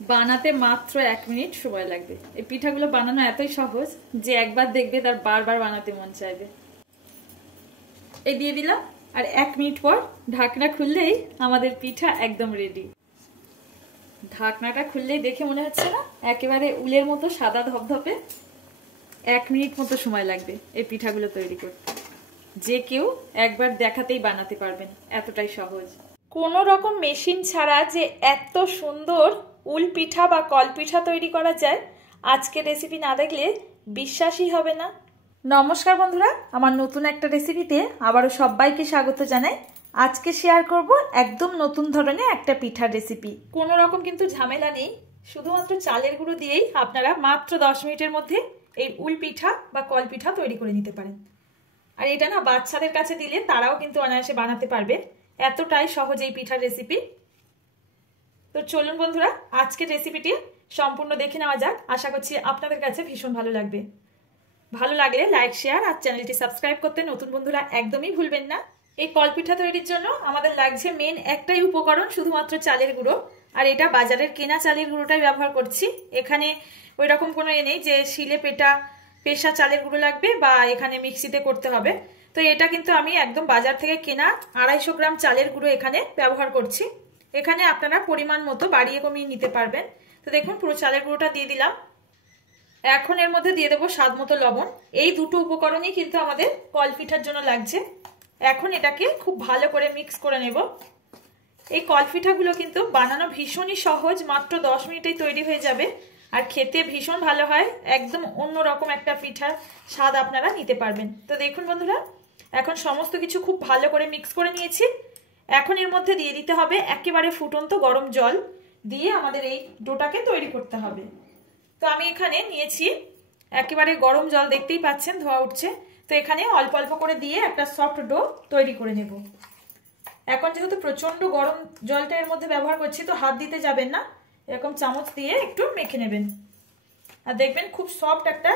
বানাতে মাত্র 1 মিনিট সময় লাগবে। এই পিঠাগুলো বানানো এতই সহজ যে একবার দেখবে তার বারবার বানাতে মন চাইবে। এই দিয়ে দিলাম, আর 1 মিনিট পর ঢাকনা খুললেই আমাদের পিঠা একদম রেডি। ঢাকনাটা খুললেই দেখে মনে হচ্ছে না একেবারে উলের মতো সাদা ধপধপে। 1 মিনিট মতো সময় লাগবে এই পিঠাগুলো তৈরি করতে। যে কেউ একবার দেখাতেই বানাতে পারবেন, এতটাই সহজ। কোনো রকম মেশিন ছাড়া যে এত সুন্দর উল পিঠা বা কল পিঠা তৈরি করা যায়, আজকে রেসিপি না দেখলে বিশ্বাসই হবে না। নমস্কার বন্ধুরা, আমার নতুন একটা রেসিপিতে আবারও সবাইকে স্বাগত জানাই। আজকে শেয়ার করব একদম নতুন ধরনের একটা পিঠার রেসিপি। কোনো রকম কিন্তু ঝামেলা নেই, শুধুমাত্র চালের গুঁড়ো দিয়েই আপনারা মাত্র 10 মিনিটের মধ্যে এই উল পিঠা বা কল পিঠা তৈরি করে নিতে পারেন। আর এটা না বাচ্চাদের কাছে দিলে তারাও কিন্তু অনায়াসে বানাতে পারবে, এতটাই সহজ এই পিঠার রেসিপি। তো চলুন বন্ধুরা, আজকের রেসিপিটি সম্পূর্ণ দেখে নেওয়া যাক। আশা করছি আপনাদের কাছে ভীষণ ভালো লাগবে। ভালো লাগলে লাইক, শেয়ার আর চ্যানেলটি সাবস্ক্রাইব করতে নতুন বন্ধুরা একদমই ভুলবেন না। এই কল পিঠা তৈরির জন্য আমাদের লাগছে মেন একটাই উপকরণ, শুধুমাত্র চালের গুঁড়ো। আর এটা বাজারের কেনা চালের গুঁড়োটাই ব্যবহার করছি। এখানে ওই রকম কোনো নেই যে শিলে পেশা চালের গুঁড়ো লাগবে বা এখানে মিক্সিতে করতে হবে। তো এটা কিন্তু আমি একদম বাজার থেকে কেনা 250 গ্রাম চালের গুঁড়ো এখানে ব্যবহার করছি। এখানে আপনারা পরিমাণ মতো বাড়িয়ে কমিয়ে নিতে পারবেন। তো দেখুন পুরো চালের গুঁড়োটা দিয়ে দিলাম। এখন এর মধ্যে দিয়ে দেবো স্বাদ মতো লবণ। এই দুটো উপকরণই কিন্তু আমাদের কল পিঠার জন্য লাগছে। এখন এটাকে খুব ভালো করে মিক্স করে নেব। এই কল পিঠাগুলো কিন্তু বানানো ভীষণই সহজ, মাত্র 10 মিনিটেই তৈরি হয়ে যাবে। আর খেতে ভীষণ ভালো হয়, একদম অন্যরকম একটা পিঠার স্বাদ আপনারা নিতে পারবেন। তো দেখুন বন্ধুরা, এখন সমস্ত কিছু খুব ভালো করে মিক্স করে নিয়েছি। এখন এর মধ্যে দিয়ে দিতে হবে একেবারে ফুটন্ত গরম জল, দিয়ে আমাদের এই ডোটাকে তৈরি করতে হবে। তো আমি এখানে নিয়েছি একেবারে গরম জল, দেখতেই পাচ্ছেন ধোয়া উঠছে। তো এখানে অল্প অল্প করে দিয়ে একটা সফট ডো তৈরি করে নেব। এখন যেহেতু প্রচন্ড গরম জলটা এর মধ্যে ব্যবহার করছি, তো হাত দিতে যাবেন না, এরকম চামচ দিয়ে একটু মেখে নেবেন। আর দেখবেন খুব সফট একটা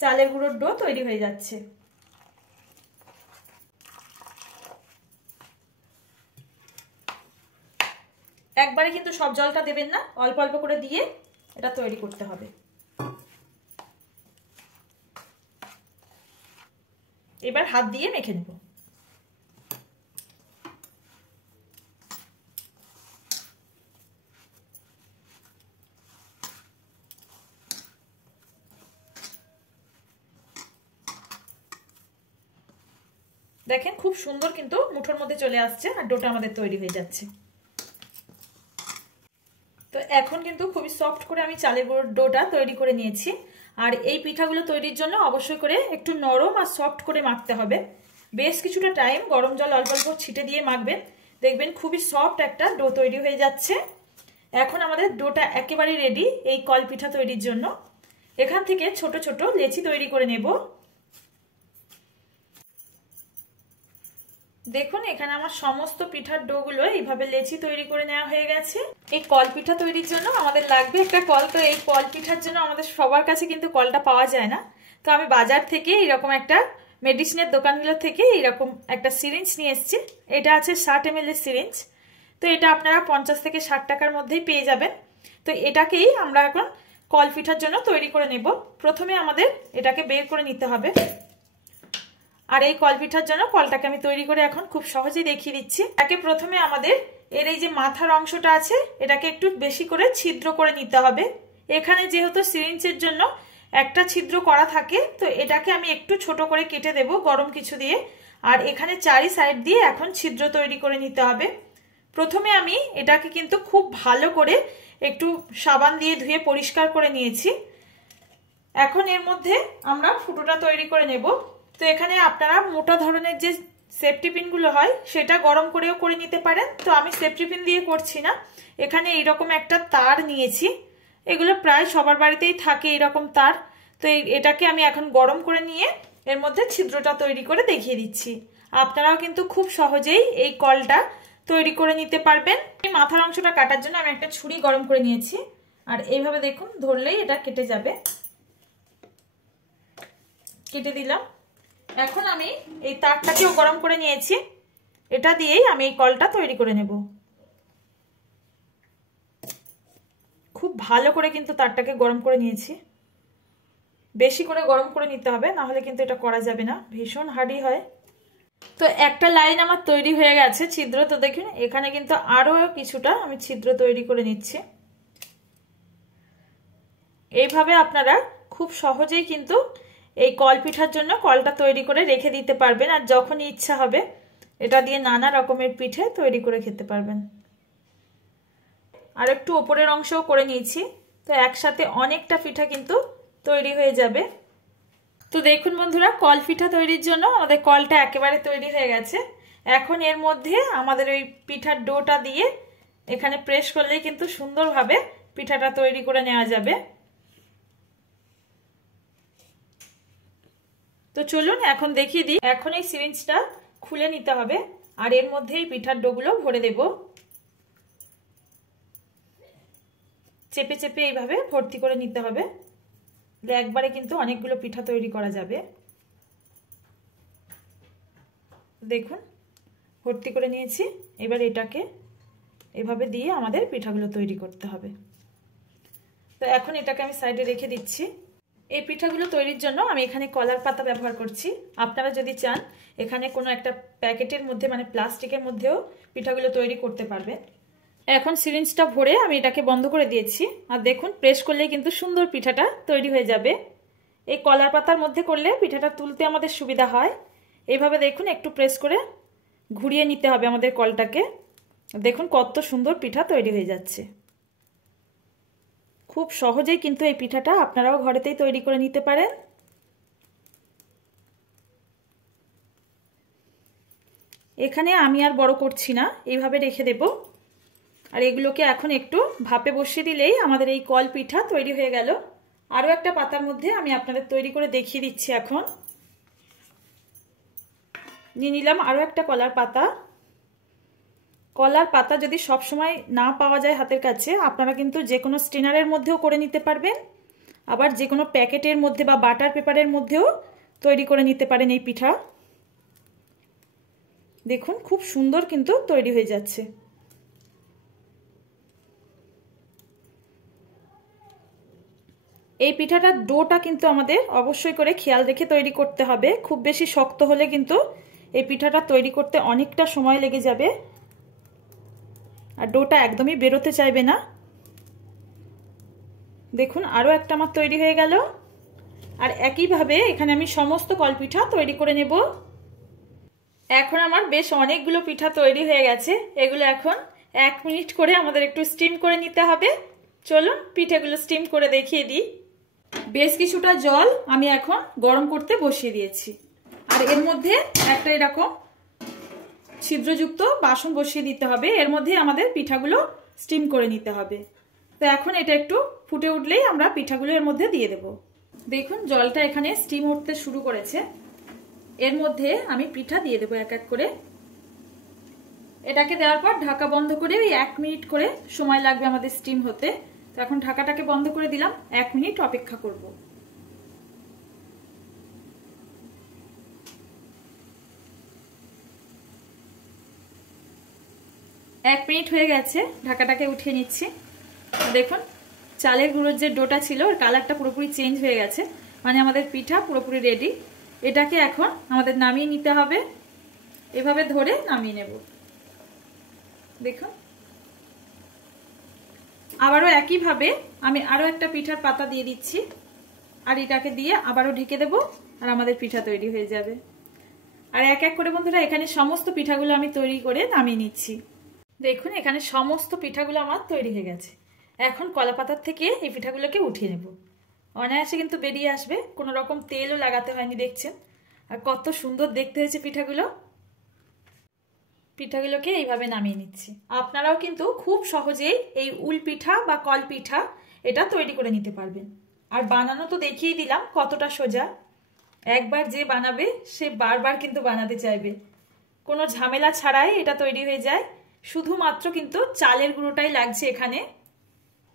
চালের গুঁড়োর ডো তৈরি হয়ে যাচ্ছে। একবারে কিন্তু সব জলটা দেবেন না, অল্প অল্প করে দিয়ে এটা তৈরি করতে হবে। এবার হাত দিয়ে মেখে নেব। দেখেন খুব সুন্দর কিন্তু মুঠোর মধ্যে চলে আসছে আর ডোটা আমাদের তৈরি হয়ে যাচ্ছে। তো এখন কিন্তু খুবই সফট করে আমি চালের গুঁড়োর ডোটা তৈরি করে নিয়েছি। আর এই পিঠাগুলো তৈরির জন্য অবশ্যই করে একটু নরম আর সফট করে মাখতে হবে। বেশ কিছুটা টাইম গরম জল অল্প অল্প ছিটে দিয়ে মাখবেন, দেখবেন খুবই সফট একটা ডো তৈরি হয়ে যাচ্ছে। এখন আমাদের ডোটা একেবারে রেডি এই কল পিঠা তৈরির জন্য। এখান থেকে ছোট ছোট লেচি তৈরি করে নেব। দেখুন এখানে আমার সমস্ত পিঠার ডো গুলো এইভাবে লেচি তৈরি করে নেওয়া হয়ে গেছে। এই কল পিঠা তৈরির জন্য আমাদের লাগবে একটা কল। তো এই কল পিঠার জন্য আমাদের সবার কাছে কিন্তু কলটা পাওয়া যায় না। তো আমি বাজার থেকে এইরকম একটা মেডিসিনের দোকানগুলো থেকে এইরকম একটা সিরিঞ্জ নিয়ে এসেছি। এটা আছে 60 ml এর সিরিঞ্জ। তো এটা আপনারা 50 থেকে 60 টাকার মধ্যেই পেয়ে যাবেন। তো এটাকেই আমরা এখন কল পিঠার জন্য তৈরি করে নেব। প্রথমে আমাদের এটাকে বের করে নিতে হবে। আর এই কল পিঠার জন্য কলটাকে আমি তৈরি করে এখন খুব সহজেই দেখিয়ে দিচ্ছি। একে প্রথমে আমাদের এর এই যে মাথার অংশটা আছে এটাকে একটু বেশি করে ছিদ্র করে নিতে হবে। এখানে যেহেতু সিরিঞ্জের জন্য একটা ছিদ্র করা থাকে, তো এটাকে আমি একটু ছোট করে কেটে দেব গরম কিছু দিয়ে। আর এখানে চারি সাইড দিয়ে এখন ছিদ্র তৈরি করে নিতে হবে। প্রথমে আমি এটাকে কিন্তু খুব ভালো করে একটু সাবান দিয়ে ধুয়ে পরিষ্কার করে নিয়েছি। এখন এর মধ্যে আমরা ফুটোটা তৈরি করে নেব। তো এখানে আপনারা মোটা ধরনের যে সেফটি পিনগুলো হয় সেটা গরম করেও করে নিতে পারেন। তো আমি সেফটি পিন দিয়ে করছি না, এখানে এইরকম একটা তার নিয়েছি। এগুলো প্রায় সবার বাড়িতেই থাকে এইরকম তার। তো এটাকে আমি এখন গরম করে নিয়ে এর মধ্যে ছিদ্রটা তৈরি করে দেখিয়ে দিচ্ছি। আপনারাও কিন্তু খুব সহজেই এই কলটা তৈরি করে নিতে পারবেন। এই মাথার অংশটা কাটার জন্য আমি একটা ছুরি গরম করে নিয়েছি। আর এইভাবে দেখুন ধরলেই এটা কেটে যাবে। কেটে দিলাম। এখন আমি এই তারটাকেও গরম করে নিয়েছি, এটা দিয়েই আমি এই কলটা তৈরি করে নেব। খুব ভালো করে কিন্তু তারটাকে গরম করে নিয়েছি। বেশি করে গরম করে নিতে হবে, না হলে কিন্তু এটা করা যাবে না, ভীষণ হার্ডি হয়। তো একটা লাইন আমার তৈরি হয়ে গেছে ছিদ্র। তো দেখুন এখানে কিন্তু আরো কিছুটা আমি ছিদ্র তৈরি করে নিচ্ছি। এইভাবে আপনারা খুব সহজেই কিন্তু এই কল পিঠার জন্য কলটা তৈরি করে রেখে দিতে পারবেন, আর যখনই ইচ্ছা হবে এটা দিয়ে নানা রকমের পিঠে তৈরি করে খেতে পারবেন। আর একটু উপরের অংশও করে নিয়েছি, তো একসাথে অনেকটা পিঠা কিন্তু তৈরি হয়ে যাবে। তো দেখুন বন্ধুরা, কল পিঠা তৈরির জন্য আমাদের কলটা একেবারে তৈরি হয়ে গেছে। এখন এর মধ্যে আমাদের ওই পিঠার ডোটা দিয়ে এখানে প্রেস করলেই কিন্তু সুন্দরভাবে পিঠাটা তৈরি করে নেওয়া যাবে। তো চলুন এখন দেখিয়ে দিই। এখন এই সিরিঞ্জটা খুলে নিতে হবে, আর এর মধ্যে এই পিঠার ডোগুলো ভরে দেব। চেপে চেপে এইভাবে ভর্তি করে নিতে হবে, একবারে কিন্তু অনেকগুলো পিঠা তৈরি করা যাবে। দেখুন ভর্তি করে নিয়েছি। এবার এটাকে এভাবে দিয়ে আমাদের পিঠাগুলো তৈরি করতে হবে। তো এখন এটাকে আমি সাইডে রেখে দিচ্ছি। এই পিঠাগুলো তৈরির জন্য আমি এখানে কলার পাতা ব্যবহার করছি। আপনারা যদি চান এখানে কোনো একটা প্যাকেটের মধ্যে মানে প্লাস্টিকের মধ্যেও পিঠাগুলো তৈরি করতে পারবেন। এখন সিরিঞ্জটা ভরে আমি এটাকে বন্ধ করে দিয়েছি, আর দেখুন প্রেস করলেই কিন্তু সুন্দর পিঠাটা তৈরি হয়ে যাবে। এই কলার পাতার মধ্যে করলে পিঠাটা তুলতে আমাদের সুবিধা হয়। এইভাবে দেখুন একটু প্রেস করে ঘুরিয়ে নিতে হবে আমাদের কলটাকে। দেখুন কত সুন্দর পিঠা তৈরি হয়ে যাচ্ছে। খুব সহজেই কিন্তু এই পিঠাটা আপনারাও ঘরেতেই তৈরি করে নিতে পারেন। এখানে আমি আর বড় করছি না, এইভাবে রেখে দেব। আর এগুলোকে এখন একটু ভাপে বসিয়ে দিলেই আমাদের এই কল পিঠা তৈরি হয়ে গেল। আরও একটা পাতার মধ্যে আমি আপনাদের তৈরি করে দেখিয়ে দিচ্ছি। এখন নিয়ে নিলাম আরও একটা কলার পাতা। কলার পাতা যদি সব সময় না পাওয়া যায় হাতের কাছে, আপনারা কিন্তু যে কোনো স্টিনারের মধ্যেও করে নিতে পারবেন, আবার যে কোনো প্যাকেটের মধ্যে বা বাটার পেপারের মধ্যেও তৈরি করে নিতে পারেন এই পিঠা। দেখুন খুব সুন্দর কিন্তু তৈরি হয়ে যাচ্ছে। এই পিঠাটার ডোটা কিন্তু আমাদের অবশ্যই করে খেয়াল রেখে তৈরি করতে হবে। খুব বেশি শক্ত হলে কিন্তু এই পিঠাটা তৈরি করতে অনেকটা সময় লেগে যাবে, আর ডোটা একদমই বেরোতে চাইবে না। দেখুন আরও একটা আমার তৈরি হয়ে গেল। আর একইভাবে এখানে আমি সমস্ত কল পিঠা তৈরি করে নেব। এখন আমার বেশ অনেকগুলো পিঠা তৈরি হয়ে গেছে। এগুলো এখন 1 মিনিট করে আমাদের একটু স্টিম করে নিতে হবে। চলুন পিঠাগুলো স্টিম করে দেখিয়ে দিই। বেশ কিছুটা জল আমি এখন গরম করতে বসিয়ে দিয়েছি, আর এর মধ্যে একটা এরকম ছিদ্রযুক্ত বাসন বসিয়ে দিতে হবে। এর মধ্যে আমাদের পিঠাগুলো স্টিম করে নিতে হবে। তো এখন এটা একটু ফুটে উঠলেই আমরা পিঠাগুলো এর মধ্যে দিয়ে দেব। দেখুন জলটা এখানে স্টিম উঠতে শুরু করেছে। এর মধ্যে আমি পিঠা দিয়ে দেবো এক এক করে। এটাকে দেওয়ার পর ঢাকা বন্ধ করে ওই 1 মিনিট করে সময় লাগবে আমাদের স্টিম হতে। তো এখন ঢাকাটাকে বন্ধ করে দিলাম, 1 মিনিট অপেক্ষা করব। এক মিনিট হয়ে গেছে, ঢাকাটাকে উঠিয়ে নিচ্ছি। দেখুন চালের গুঁড়োর যে ডোটা ছিল ওর কালারটা পুরোপুরি চেঞ্জ হয়ে গেছে, মানে আমাদের পিঠা পুরোপুরি রেডি। এটাকে এখন আমাদের নামিয়ে নিতে হবে। এভাবে ধরে নামিয়ে নেব। দেখুন আবারও একইভাবে আমি আরও একটা পিঠার পাতা দিয়ে দিচ্ছি, আর এটাকে দিয়ে আবারও ঢেকে দেব, আর আমাদের পিঠা তৈরি হয়ে যাবে। আর এক এক করে বন্ধুরা এখানে সমস্ত পিঠাগুলো আমি তৈরি করে নামিয়ে নিচ্ছি। দেখুন এখানে সমস্ত পিঠাগুলো আমার তৈরি হয়ে গেছে। এখন কলা পাতার থেকে এই পিঠাগুলোকে উঠিয়ে নেব। অনায়াসে কিন্তু বেরিয়ে আসবে, কোনো রকম তেলও লাগাতে হয়নি। দেখছেন আর কত সুন্দর দেখতে হয়েছে পিঠাগুলো। পিঠাগুলোকে এইভাবে নামিয়ে নিচ্ছি। আপনারাও কিন্তু খুব সহজেই এই উল পিঠা বা কল পিঠা এটা তৈরি করে নিতে পারবেন। আর বানানো তো দেখিয়ে দিলাম কতটা সোজা। একবার যে বানাবে সে বারবার কিন্তু বানাতে চাইবে। কোনো ঝামেলা ছাড়াই এটা তৈরি হয়ে যায়। শুধুমাত্র কিন্তু চালের গুঁড়োটাই লাগছে এখানে।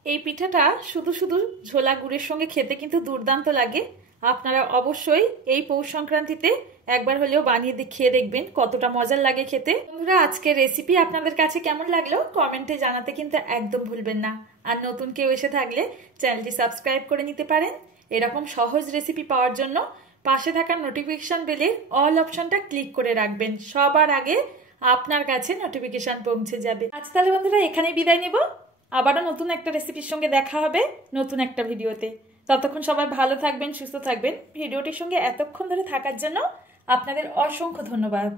এই পিঠাটা শুধু শুধু ঝোলা গুড়ের সঙ্গে খেতে কিন্তু দুর্দান্ত লাগে। আপনারা অবশ্যই এই পৌষ সংক্রান্তিতে একবার হলেও বানিয়ে খেয়ে দেখবেন কতটা মজার লাগে খেতে। বন্ধুরা, আজকের রেসিপি আপনাদের কাছে কেমন লাগলো কমেন্টে জানাতে কিন্তু একদম ভুলবেন না। আর নতুন কেউ এসে থাকলে চ্যানেলটি সাবস্ক্রাইব করে নিতে পারেন। এরকম সহজ রেসিপি পাওয়ার জন্য পাশে থাকা নোটিফিকেশন বেলের অল অপশনটা ক্লিক করে রাখবেন, সবার আগে আপনার কাছে নোটিফিকেশন পৌঁছে যাবে। আজ তাহলে বন্ধুরা এখানেই বিদায় নেব। আবারও নতুন একটা রেসিপির সঙ্গে দেখা হবে নতুন একটা ভিডিওতে। ততক্ষণ সবাই ভালো থাকবেন, সুস্থ থাকবেন। ভিডিওটির সঙ্গে এতক্ষণ ধরে থাকার জন্য আপনাদের অসংখ্য ধন্যবাদ।